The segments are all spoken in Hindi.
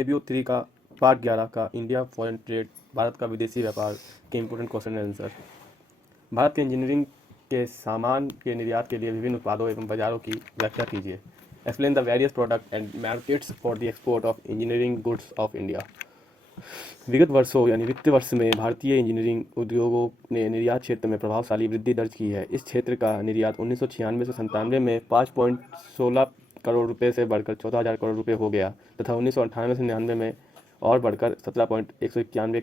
IBO 3 का पार्ट 11 का इंडिया फॉरेन ट्रेड, भारत का विदेशी व्यापार के important question and answer. Bharat के इंजीनियरिंग के सामान के निर्यात के लिए विभिन्न उत्पादों एवं बाजारों की व्याख्या कीजिए। Explain the various product and markets for the export of engineering goods of India. विगत वर्षों यानी वित्तीय वर्ष में भारतीय इंजीनियरिंग उद्योगों ने निर्यात क्षेत्र में प्रभावशाली वृद्धि दर्ज की है। इस क्षेत्र का निर्यात 1996 से 97 में 5.16 करोड़ रुपए से बढ़कर 14,000 करोड़ रुपए हो गया तथा 1998 से 99 में और बढ़कर 17,191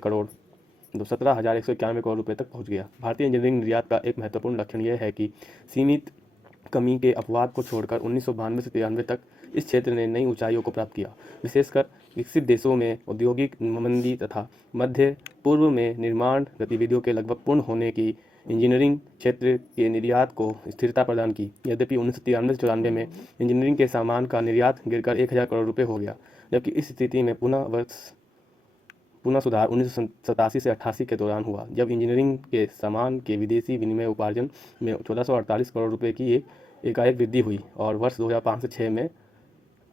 करोड़ रुपए तक पहुंच गया। भारतीय इंजीनियरिंग निर्यात का एक महत्वपूर्ण लक्षण यह है कि सीमित कमी के अपवाद को छोड़कर 1992 से 93 तक इस क्षेत्र ने नई ऊंचाइयों को प्राप्त किया। विशेषकर विकसित देशों में औद्योगिक मंदी तथा मध्य पूर्व में निर्माण गतिविधियों के लगभग पूर्ण होने की इंजीनियरिंग क्षेत्र के निर्यात को स्थिरता प्रदान की। यद्यपि 1993 से 94 में इंजीनियरिंग के सामान का निर्यात गिरकर 1,000 करोड़ रुपए हो गया, जबकि इस स्थिति में पुनः सुधार 1987 से 88 के दौरान हुआ, जब इंजीनियरिंग के सामान के विदेशी विनिमय उपार्जन में 1448 करोड़ रुपए की एकाएक वृद्धि हुई और वर्ष 2005 से 6 में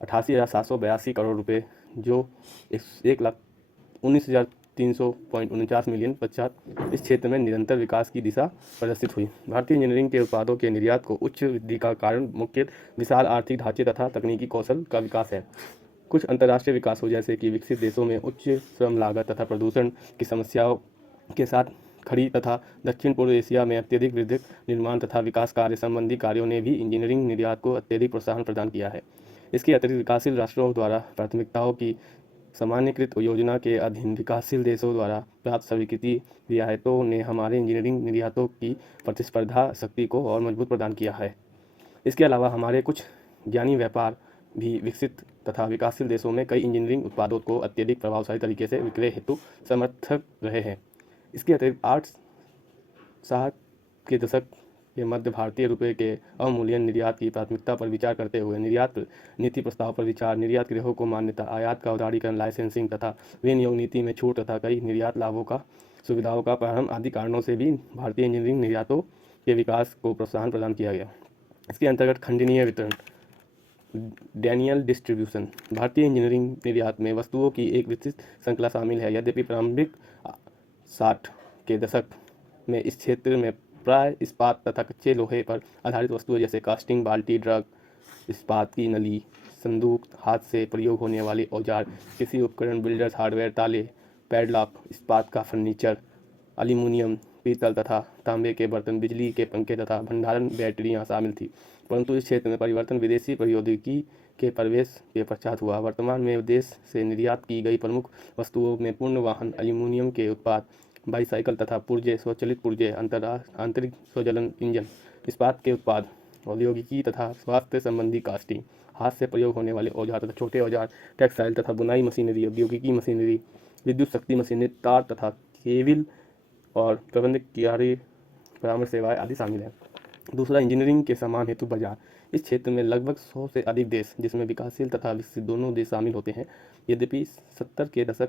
88,782 करोड़ रुपए, जो 1,19,349 मिलियन पश्चात इस क्षेत्र में निरंतर विकास की दिशा प्रदर्शित हुई। भारतीय इंजीनियरिंग के उत्पादों के निर्यात को उच्च वृद्धि का कारण मुख्यतः विशाल आर्थिक ढांचे तथा तकनीकी कौशल का विकास है। कुछ अंतर्राष्ट्रीय विकासों जैसे कि विकसित देशों में उच्च श्रम लागत तथा प्रदूषण की समस्याओं के साथ खड़ी तथा दक्षिण पूर्व एशिया में अत्यधिक वृद्धि निर्माण तथा विकास कार्य संबंधी कार्यों ने भी इंजीनियरिंग निर्यात को अत्यधिक प्रोत्साहन प्रदान किया है। इसके अतिरिक्त विकासशील राष्ट्रों द्वारा प्राथमिकताओं की सामान्यकृत योजना के अधीन विकासशील देशों द्वारा प्राप्त स्वीकृति रियायतों ने हमारे इंजीनियरिंग निर्यातों की प्रतिस्पर्धा शक्ति को और मजबूत प्रदान किया है। इसके अलावा हमारे कुछ ज्ञानी व्यापार भी विकसित तथा विकासशील देशों में कई इंजीनियरिंग उत्पादों को अत्यधिक प्रभावशाली तरीके से विक्रय हेतु समर्थक रहे हैं। इसके अतिरिक्त 60 के दशक के मध्य भारतीय रुपये के अवमूल्यन निर्यात की प्राथमिकता पर विचार करते हुए निर्यात नीति प्रस्ताव पर विचार, निर्यात गृहों को मान्यता, आयात का उदारीकरण, लाइसेंसिंग तथा विनियोग नीति में छूट तथा कई निर्यात लाभों का सुविधाओं का प्रारंभ आदि कारणों से भी भारतीय इंजीनियरिंग निर्यातों के विकास को प्रोत्साहन प्रदान किया गया। इसके अंतर्गत खंडनीय वितरण, डैनियल डिस्ट्रीब्यूशन, भारतीय इंजीनियरिंग निर्यात में वस्तुओं की एक विस्तृत श्रृंखला शामिल है। यद्यपि प्रारंभिक 60 के दशक में इस क्षेत्र में प्राय इस्पात तथा कच्चे लोहे पर आधारित वस्तुएं जैसे कास्टिंग, बाल्टी, ड्रग, इस्पात की नली, संदूक, हाथ से प्रयोग होने वाले औजार, कृषि उपकरण, बिल्डर्स हार्डवेयर, ताले, पैडलॉक, इस्पात का फर्नीचर, एल्यूमिनियम, पीतल तथा तांबे के बर्तन, बिजली के पंखे तथा भंडारण बैटरियां शामिल थी। परंतु इस क्षेत्र में परिवर्तन विदेशी प्रौद्योगिकी के प्रवेश के पश्चात हुआ। वर्तमान में देश से निर्यात की गई प्रमुख वस्तुओं में पूर्ण वाहन, एल्यूमिनियम के उत्पाद, बाईसाइकिल तथा पुर्जे, स्वचालित पुर्जे, आंतरिक स्वजलन इंजन, इस्पात के उत्पाद, औद्योगिकी तथा स्वास्थ्य संबंधी कास्टिंग, हाथ से प्रयोग होने वाले औजार तथा छोटे औजार, टेक्सटाइल तथा बुनाई मशीनरी, औद्योगिकी मशीनरी, विद्युत शक्ति मशीनरी, तार तथा केबिल और प्रबंधक कार्य, परामर्श सेवाएं आदि शामिल हैं। दूसरा, इंजीनियरिंग के सामान हेतु बाजार। इस क्षेत्र में लगभग 100 से अधिक देश, जिसमें विकासशील तथा विकसित दोनों देश शामिल होते हैं। यद्यपि 70 के दशक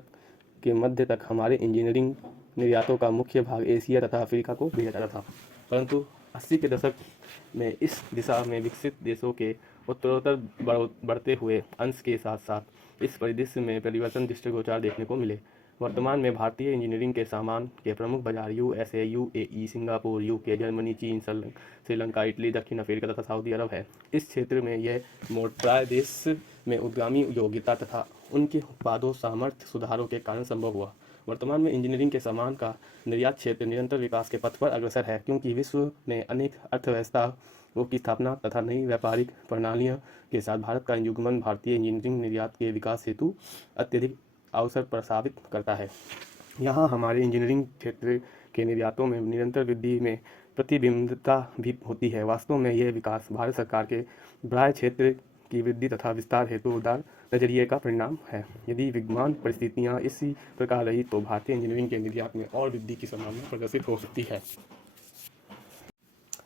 के मध्य तक हमारे इंजीनियरिंग निर्यातों का मुख्य भाग एशिया तथा अफ्रीका को भेजा जाता था, परंतु 80 के दशक में इस दिशा में विकसित देशों के उत्तरोत्तर बढ़ते हुए अंश के साथ साथ इस परिदृश्य में परिवर्तन दृष्टिगोचर देखने को मिले। वर्तमान में भारतीय इंजीनियरिंग के सामान के प्रमुख बाजार USA, UAE, Singapore, UK, Germany, चीन, श्रीलंका, इटली, दक्षिण अफ्रीका तथा सऊदी अरब है। इस क्षेत्र में यह मोड प्राय देश में उद्यमी योग्यता तथा उनके उत्पादों सामर्थ्य सुधारों के कारण संभव हुआ। वर्तमान में इंजीनियरिंग के सामान का निर्यात क्षेत्र निरंतर विकास के पथ पर अग्रसर है, क्योंकि विश्व में अनेक अर्थव्यवस्थाओं की स्थापना तथा नई व्यापारिक प्रणालियों के साथ भारत का युग्मन भारतीय इंजीनियरिंग निर्यात के विकास हेतु अत्यधिक अवसर प्रस्तावित करता है। यहाँ हमारे इंजीनियरिंग क्षेत्र के निर्यातों में निरंतर वृद्धि में प्रतिबिंबितता भी होती है। वास्तव में यह विकास भारत सरकार के बाह्य क्षेत्र की वृद्धि तथा विस्तार हेतु उदार नजरिए का परिणाम है। यदि विद्यमान परिस्थितियाँ इसी प्रकार रही तो भारतीय इंजीनियरिंग के निर्यात में और वृद्धि की संभावना प्रदर्शित हो सकती है।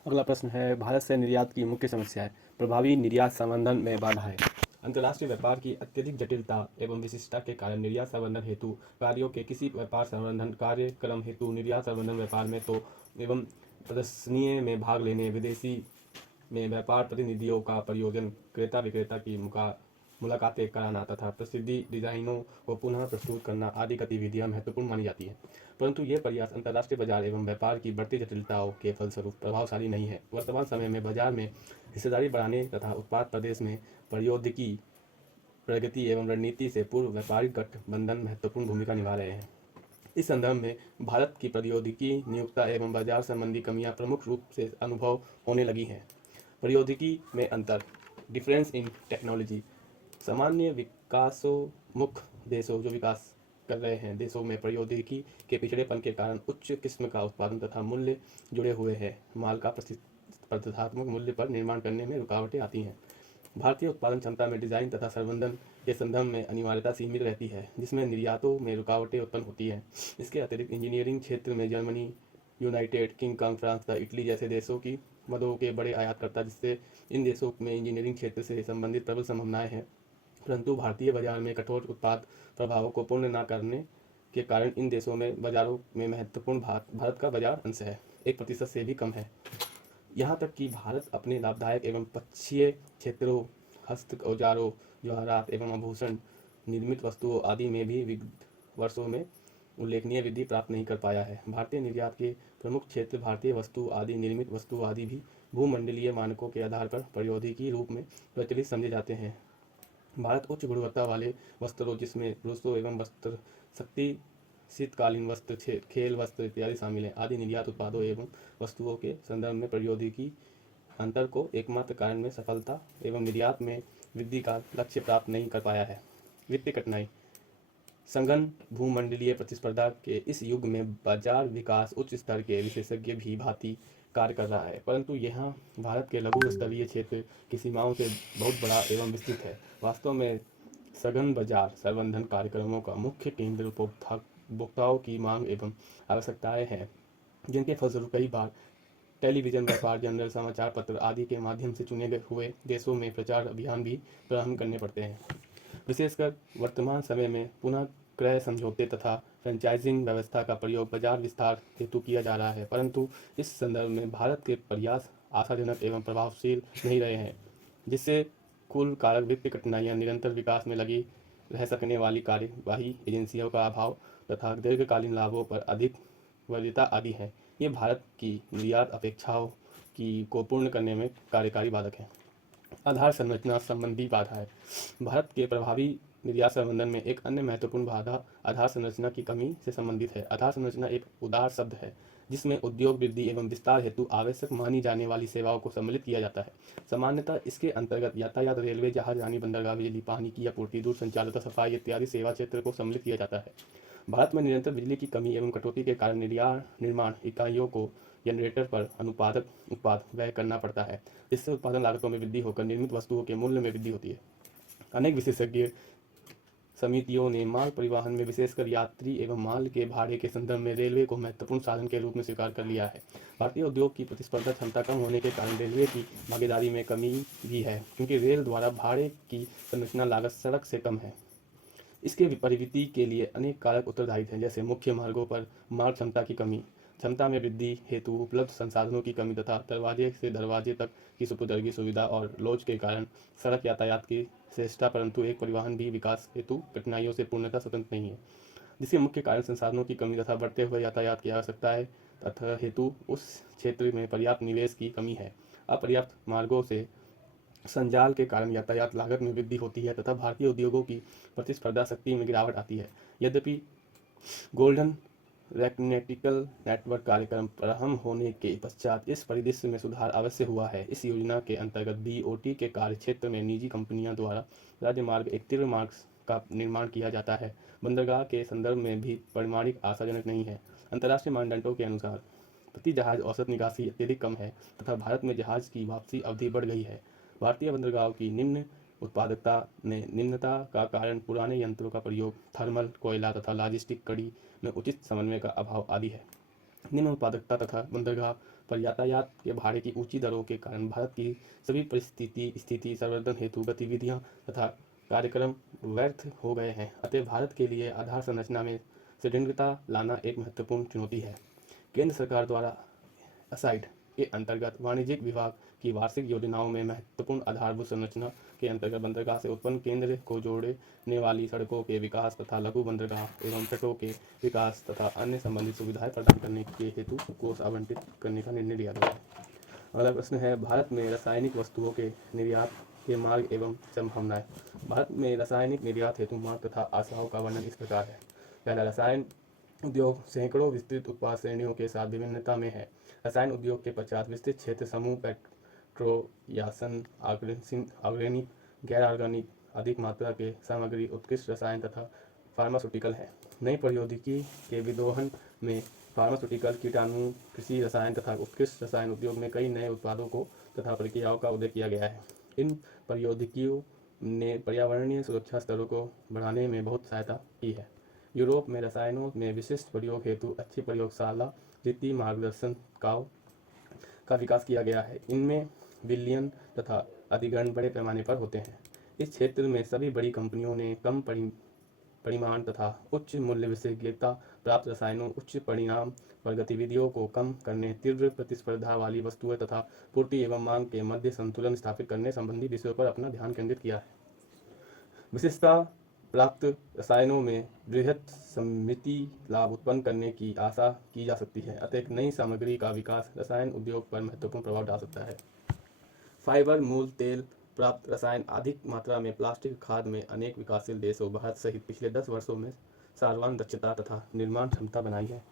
अगला प्रश्न है, भारत से निर्यात की मुख्य समस्याएं। प्रभावी निर्यात संवर्धन में बाधाएं। अंतर्राष्ट्रीय व्यापार की अत्यधिक जटिलता एवं विशिष्टता के कारण निर्यात संवर्धन हेतु कार्यों के किसी व्यापार संवर्धन कार्यक्रम हेतु निर्यात संवर्धन व्यापार में तो एवं प्रदर्शनी में भाग लेने विदेशी में व्यापार प्रतिनिधियों का प्रयोजन, क्रेता विक्रेता की मुलाकातें कराना तथा प्रसिद्धि डिजाइनों को पुनः प्रस्तुत करना आदि गतिविधियां महत्वपूर्ण मानी जाती हैं। परंतु ये प्रयास अंतर्राष्ट्रीय बाजार एवं व्यापार की बढ़ती जटिलताओं के फलस्वरूप प्रभावशाली नहीं है। वर्तमान समय में बाजार में हिस्सेदारी बढ़ाने तथा उत्पाद प्रदेश में प्रौद्योगिकी प्रगति एवं रणनीति से पूर्व व्यापारिक गठबंधन महत्वपूर्ण भूमिका निभा रहे हैं। इस संदर्भ में भारत की प्रौद्योगिकी नियोक्ता एवं बाजार संबंधी कमियां प्रमुख रूप से अनुभव होने लगी हैं। प्रौद्योगिकी में अंतर, डिफरेंस इन टेक्नोलॉजी। सामान्य विकासोन्मुख देशों जो विकास कर रहे हैं देशों में प्रौद्योगिकी के पिछड़ेपन के कारण उच्च किस्म का उत्पादन तथा मूल्य जुड़े हुए हैं। माल का प्रतिस्पर्धात्मक मूल्य पर निर्माण करने में रुकावटें आती हैं। भारतीय उत्पादन क्षमता में डिजाइन तथा संवर्धन के संदर्भ में अनिवार्यता सीमित रहती है, जिसमें निर्यातों में रुकावटें उत्पन्न होती हैं। इसके अतिरिक्त इंजीनियरिंग क्षेत्र में जर्मनी, यूनाइटेड किंगडम, फ्रांस तथा इटली जैसे देशों की मदों के बड़े आयातकर्ता, जिससे इन देशों में इंजीनियरिंग क्षेत्र से संबंधित प्रबल संभावनाएं हैं। परंतु भारतीय बाजार में कठोर उत्पाद प्रभावों को पूर्ण न करने के कारण इन देशों में बाजारों में महत्वपूर्ण भारत का बाजार अंश है 1% से भी कम है। यहाँ तक कि भारत अपने लाभदायक एवं पक्षीय क्षेत्रों, हस्त औजारों, जवाहरात एवं आभूषण निर्मित वस्तुओं आदि में भी विगत वर्षों में उल्लेखनीय वृद्धि प्राप्त नहीं कर पाया है। भारतीय निर्यात के प्रमुख क्षेत्र भारतीय वस्तु आदि, निर्मित वस्तु आदि भी भूमंडलीय मानकों के आधार पर प्रौद्योगिकी रूप में प्रचलित समझे जाते हैं। भारत उच्च गुणवत्ता वाले वस्त्रों, जिसमें पुरुषों एवं वस्त्र शक्ति, शीतकालीन वस्त्र, खेल वस्त्र इत्यादि शामिल हैं, आदि निर्यात उत्पादों एवं वस्तुओं के संदर्भ में प्रौद्योगिकी अंतर को एकमात्र कारण में सफलता एवं निर्यात में वृद्धि का लक्ष्य प्राप्त नहीं कर पाया है। वित्तीय कठिनाई। संघन भूमंडलीय प्रतिस्पर्धा के इस युग में बाजार विकास उच्च स्तर के विशेषज्ञ भी भांति कार्य कर रहा है, परंतु यहाँ भारत के लघु स्तरीय क्षेत्र की सीमाओं से बहुत बड़ा एवं विस्तृत है। वास्तव में सघन बाजार संवर्धन कार्यक्रमों का मुख्य केंद्र उपभोक्ताओं की मांग एवं आवश्यकताएं हैं, जिनके फलस्वरूप कई बार टेलीविजन, व्यापार जर्नल, समाचार पत्र आदि के माध्यम से चुने हुए देशों में प्रचार अभियान भी प्रारंभ करने पड़ते हैं। विशेषकर वर्तमान समय में पुनः क्रय समझौते तथा फ्रेंचाइजिंग व्यवस्था का प्रयोग बाजार विस्तार हेतु किया जा रहा है, परंतु इस संदर्भ में भारत के प्रयास आशाजनक एवं प्रभावशील नहीं रहे हैं, जिससे कुल कारक वित्तीय कठिनाइयाँ, निरंतर विकास में लगी रह सकने वाली कार्यवाही एजेंसियों का अभाव तथा दीर्घकालीन लाभों पर अधिक वरीयता आदि है। ये भारत की निर्यात अपेक्षाओं को पूर्ण करने में कार्यकारी बाधक है। आधार संरचना संबंधी बाधाएं। भारत के प्रभावी निर्यात संवर्धन में एक अन्य महत्वपूर्ण बाधा आधार संरचना की कमी से संबंधित है। आधार संरचना एक उदार शब्द है, जिसमें उद्योग वृद्धि एवं विस्तार हेतु आवश्यक मानी जाने वाली सेवाओं को सम्मिलित किया जाता है। सामान्यतः इसके अंतर्गत यातायात, रेलवे, जहाजरानी, बंदरगाह, बिजली, पानी की आपूर्ति, दूरसंचार तथा सफाई इत्यादि सेवा क्षेत्र को सम्मिलित किया जाता है। भारत में निरंतर बिजली की कमी एवं कटौती के कारण निर्माण इकाइयों को जनरेटर पर अनुत्पादक उत्पाद व्यय करना पड़ता है, जिससे उत्पादन लागतों में वृद्धि होकर निर्मित वस्तुओं के मूल्य में वृद्धि होती है। अनेक विशेषज्ञ समितियों ने माल परिवहन में विशेषकर यात्री एवं माल के भाड़े के संदर्भ में रेलवे को महत्वपूर्ण साधन के रूप में स्वीकार कर लिया है। भारतीय उद्योग की प्रतिस्पर्धा क्षमता कम होने के कारण रेलवे की भागीदारी में कमी भी है, क्योंकि रेल द्वारा भाड़े की संरचना लागत सड़क से कम है। इसके परिवृत्ति के लिए अनेक कारक उत्तरदायी हैं, जैसे मुख्य मार्गों पर मार्ग क्षमता की कमी, क्षमता में वृद्धि हेतु उपलब्ध संसाधनों की कमी तथा दरवाजे से दरवाजे तक की सुपुर्दगी सुविधा और लोच के कारण सड़क यातायात की श्रेष्ठता, परंतु एक परिवहन भी विकास हेतु कठिनाइयों से पूर्णतः स्वतंत्र नहीं है, जिसके मुख्य कारण संसाधनों की कमी तथा बढ़ते हुए यातायात की आवश्यकता है तथा हेतु उस क्षेत्र में पर्याप्त निवेश की कमी है। अपर्याप्त मार्गों से संजाल के कारण यातायात लागत में वृद्धि होती है तथा भारतीय उद्योगों की प्रतिस्पर्धा शक्ति में गिरावट आती है। यद्यपि गोल्डन रेक्टेंगल नेटवर्क कार्यक्रम प्रारंभ होने के पश्चात इस परिदृश्य में सुधार अवश्य हुआ है। इस योजना के अंतर्गत बीओटी के कार्य क्षेत्र में निजी कंपनियों द्वारा राज्य मार्ग, एक तीव्र मार्ग का निर्माण किया जाता है। बंदरगाह के संदर्भ में भी परिमाणिक आशाजनक नहीं है। अंतर्राष्ट्रीय मानदंडों के अनुसार प्रति जहाज औसत निकासी अत्यधिक कम है तथा भारत में जहाज की वापसी अवधि बढ़ गई है। भारतीय बंदरगाहों की निम्न उत्पादकता में निम्नता का कारण पुराने यंत्रों का प्रयोग, थर्मल, कोयला तथा लॉजिस्टिक कड़ी में उचित समन्वय का अभाव आदि है। निम्न उत्पादकता तथा बंदरगाह पर यातायात के भाड़े की ऊंची दरों के कारण भारत की सभी स्थिति संवर्धन हेतु गतिविधियां तथा कार्यक्रम व्यर्थ हो गए हैं। अतः भारत के लिए आधार संरचना में सुदृढ़ता लाना एक महत्वपूर्ण चुनौती है। केंद्र सरकार द्वारा असाइड के अंतर्गत वाणिज्यिक विभाग की वार्षिक योजनाओं में महत्वपूर्ण आधारभूत संरचना के अंतर्गत बंदरगाह से उत्पन्न केंद्र को जोड़ने वाली सड़कों के विकास तथा लघु बंदरगाह एवं तटों के विकास तथा अन्य संबंधित सुविधाएं प्रदान करने के हेतु कोष आवंटित करने का निर्णय लिया गया है। अगला प्रश्न है, भारत में रासायनिक वस्तुओं के निर्यात के मार्ग एवं संभावनाएं। भारत में रासायनिक निर्यात हेतु मार्ग तथा आशाओं का वर्णन इस प्रकार है। पहला, रसायन उद्योग सैकड़ों विस्तृत उत्पाद श्रेणियों के साथ विभिन्नता में है। रसायन उद्योग के पश्चात विस्तृत क्षेत्र समूह पेट्रोयासन, ऑर्गेनिक, गैर ऑर्गेनिक, अधिक मात्रा के सामग्री, उत्कृष्ट रसायन तथा फार्मास्यूटिकल है। नई प्रौद्योगिकी के विदोहन में फार्मास्यूटिकल, कीटाणु, कृषि रसायन तथा उत्कृष्ट रसायन उद्योग में कई नए उत्पादों को तथा प्रक्रियाओं का उदय किया गया है। इन प्रौद्योगिकियों ने पर्यावरणीय सुरक्षा स्तरों को बढ़ाने में बहुत सहायता की है। यूरोप में रसायनों में विशिष्ट प्रयोग हेतु अच्छी प्रयोगशाला रीति मार्गदर्शनकाओं का विकास किया गया है। इनमें विलयन तथा अधिग्रहण बड़े पैमाने पर होते हैं। इस क्षेत्र में सभी बड़ी कंपनियों ने कम परिमाण तथा उच्च मूल्य विशेषज्ञता प्राप्त रसायनों, उच्च परिणाम पर गतिविधियों को कम करने, तीव्र प्रतिस्पर्धा वाली वस्तुएं तथा पूर्ति एवं मांग के मध्य संतुलन स्थापित करने संबंधी विषयों पर अपना ध्यान केंद्रित किया है। विशिष्टता प्राप्त रसायनों में बृहत समिति लाभ उत्पन्न करने की आशा की जा सकती है। अतः एक नई सामग्री का विकास रसायन उद्योग पर महत्वपूर्ण प्रभाव डाल सकता है। फाइबर, मूल तेल प्राप्त रसायन अधिक मात्रा में प्लास्टिक खाद में अनेक विकासशील देशों, भारत सहित पिछले 10 वर्षों में सर्वान दक्षता तथा निर्माण क्षमता बनाई है।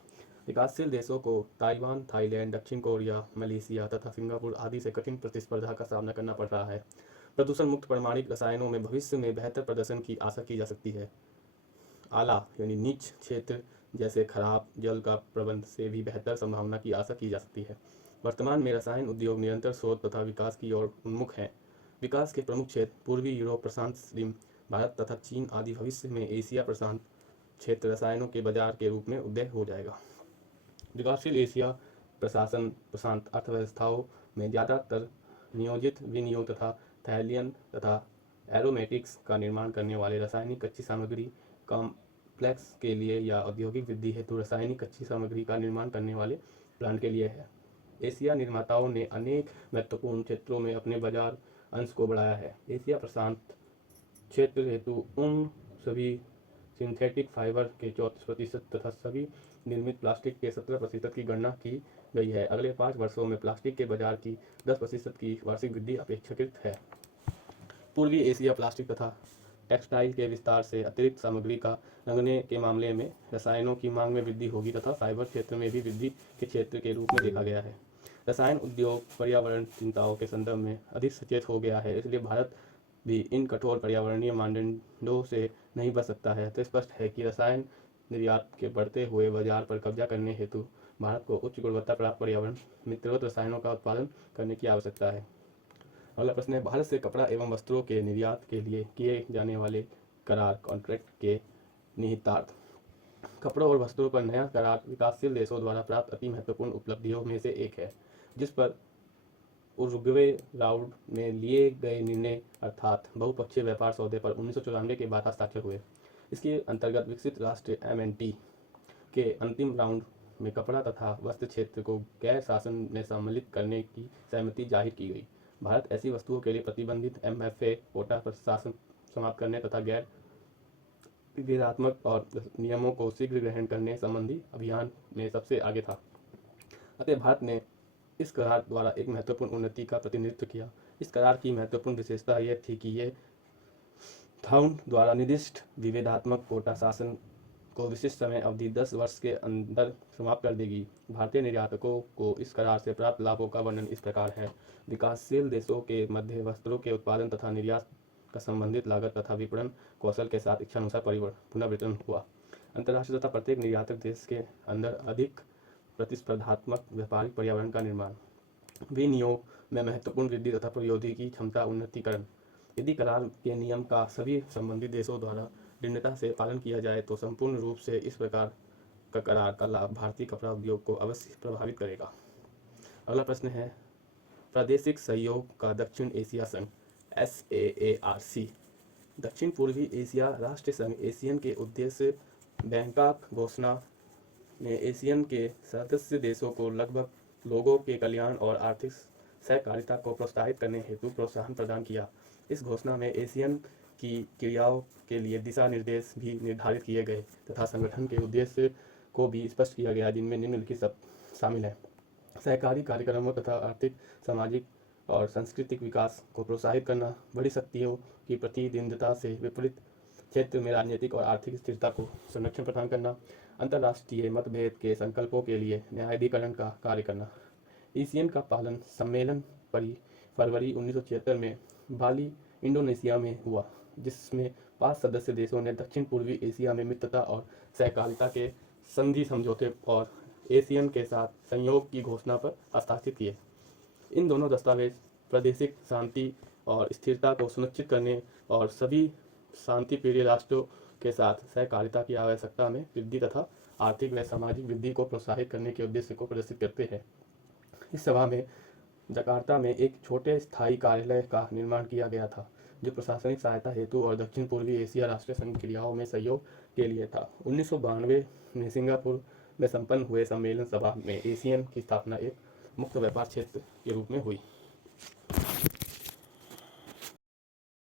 विकासशील देशों को ताइवान, थाईलैंड, दक्षिण कोरिया, मलेशिया तथा सिंगापुर आदि से कठिन प्रतिस्पर्धा का सामना करना पड़ रहा है। प्रदूषण मुक्त परमाणु रसायनों में भविष्य में बेहतर प्रदर्शन की आशा की जा सकती है। आला यानी नीच क्षेत्र जैसे खराब जल का प्रबंध से भी बेहतर संभावना की आशा की जा सकती है। वर्तमान में रसायन उद्योग निरंतर शोध तथा विकास की ओर उन्मुख है। विकास के प्रमुख क्षेत्र पूर्वी यूरोप, प्रशांत रिम, भारत तथा चीन आदि। भविष्य में एशिया प्रशांत क्षेत्र रसायनों के बाजार के रूप में उदय हो जाएगा। विकासशील एशिया प्रशांत अर्थव्यवस्थाओं में ज़्यादातर नियोजित विनियोग तथा थैलियन तथा एरोमेटिक्स का निर्माण करने वाले रासायनिक कच्ची सामग्री कॉम्प्लेक्स के लिए या औद्योगिक वृद्धि हेतु रासायनिक कच्ची सामग्री का निर्माण करने वाले प्लांट के लिए है। एशिया निर्माताओं ने अनेक महत्वपूर्ण क्षेत्रों में अपने बाजार अंश को बढ़ाया है। एशिया प्रशांत क्षेत्र हेतु उन सभी सिंथेटिक फाइबर के 34% तथा सभी निर्मित प्लास्टिक के 17% की गणना की गई है। अगले 5 वर्षों में प्लास्टिक के बाजार की 10% की वार्षिक वृद्धि अपेक्षाकृत है। पूर्वी एशिया प्लास्टिक तथा टेक्सटाइल के विस्तार से अतिरिक्त सामग्री का रंगने के मामले में रसायनों की मांग में वृद्धि होगी तथा फाइबर क्षेत्र में भी वृद्धि के क्षेत्र के रूप में देखा गया है। रसायन उद्योग पर्यावरण चिंताओं के संदर्भ में अधिक सचेत हो गया है, इसलिए भारत भी इन कठोर पर्यावरणीय मानदंडों से नहीं बच सकता है। तो स्पष्ट है कि रसायन निर्यात के बढ़ते हुए बाजार पर कब्जा करने हेतु भारत को उच्च गुणवत्ता प्राप्त पर्यावरण मित्रवत रसायनों का उत्पादन करने की आवश्यकता है। अगला प्रश्न है, भारत से कपड़ा एवं वस्त्रों के निर्यात के लिए किए जाने वाले करार कॉन्ट्रैक्ट के निहितार्थ। कपड़ों और वस्त्रों पर नया करार विकासशील देशों द्वारा प्राप्त अति महत्वपूर्ण उपलब्धियों में से एक है, जिस पर उरुग्वे राउंड में लिए गए निर्णय अर्थात बहुपक्षीय व्यापार सौदे पर 1994 के बाद हस्ताक्षर हुए। इसके अंतर्गत विकसित राष्ट्र MNT के अंतिम राउंड में कपड़ा तथा वस्त्र क्षेत्र को गैर शासन में सम्मिलित करने की सहमति जाहिर की गई। भारत ऐसी वस्तुओं के लिए प्रतिबंधित MFA कोटा पर शासन समाप्त करने तथा गैर विभेदात्मक और नियमों को शीघ्र ग्रहण करने संबंधी अभियान में सबसे आगे था। अतः भारत ने इस करार द्वारा एक महत्वपूर्ण उन्नति का प्रतिनिधित्व किया। इस करार की महत्वपूर्ण विशेषता यह थी कि यह थाउन द्वारा निर्दिष्ट विभेदात्मक कोटा शासन को विशिष्ट समय अवधि 10 वर्ष के अंदर समाप्त कर देगी। भारतीय निर्यातकों को इस करार से प्राप्त लाभों का वर्णन इस प्रकार है। विकासशील देशों के मध्य वस्त्रों के उत्पादन तथा निर्यात का संबंधित लागत तथा विपणन कौशल के साथ इच्छानुसार पुनर्वितरण हुआ। अंतर्राष्ट्रीय तथा प्रत्येक निर्यातक देश के अंदर अधिक प्रतिस्पर्धात्मक व्यापारिक पर्यावरण का निर्माण, विनियोग में महत्वपूर्ण वृद्धि तथा प्रौद्योगिकी क्षमता उन्नतीकरण। यदि करार के नियम का सभी संबंधित देशों द्वारा दृढ़ता से पालन किया जाए तो संपूर्ण रूप से इस प्रकार का करार का लाभ भारतीय कपड़ा उद्योग को अवश्य प्रभावित करेगा। अगला प्रश्न है, प्रादेशिक सहयोग का दक्षिण एशिया संघ SAARC दक्षिण पूर्वी एशिया राष्ट्र संघ एशियन के उद्देश्य बैंकॉक घोषणा ने एशियन के सदस्य देशों को लगभग लोगों के कल्याण और आर्थिक सहकारिता को प्रोत्साहित करने हेतु प्रोत्साहन प्रदान किया। इस घोषणा में एशियन की क्रियाओं के लिए दिशा निर्देश भी निर्धारित किए गए तथा संगठन के उद्देश्य को भी स्पष्ट किया गया, जिनमें निम्नलिखित सब शामिल हैं। सहकारी कार्यक्रमों तथा आर्थिक, सामाजिक और सांस्कृतिक विकास को प्रोत्साहित करना, बड़ी शक्तियों की प्रतिद्वंद्विता से विपरीत क्षेत्र में राजनीतिक और आर्थिक स्थिरता को संरक्षण प्रदान करना, अंतर्राष्ट्रीय मतभेद के संकल्पों के लिए न्यायाधिकरण का कार्य करना। एशियन का पालन सम्मेलन फरवरी 1976 में बाली, इंडोनेशिया में हुआ, जिसमें 5 सदस्य देशों ने दक्षिण पूर्वी एशिया में मित्रता और सहकारिता के संधि समझौते और एशियन के साथ सहयोग की घोषणा पर हस्ताक्षर किए। इन दोनों दस्तावेज प्रादेशिक शांति और स्थिरता को सुनिश्चित करने और सभी शांतिप्रिय राष्ट्रों के साथ सहकारिता की आवश्यकता में वृद्धि तथा आर्थिक व सामाजिक वृद्धि को प्रोत्साहित करने के उद्देश्य को प्रदर्शित करते हैं। इस सभा में जकार्ता में एक छोटे स्थायी कार्यालय का निर्माण किया गया था, जो प्रशासनिक सहायता हेतु और दक्षिण पूर्वी एशिया राष्ट्रीय संघ क्रियाओं में सहयोग के लिए था। 1992 में सिंगापुर में संपन्न हुए सम्मेलन सभा में एशियन की स्थापना एक मुक्त व्यापार क्षेत्र के रूप में हुई।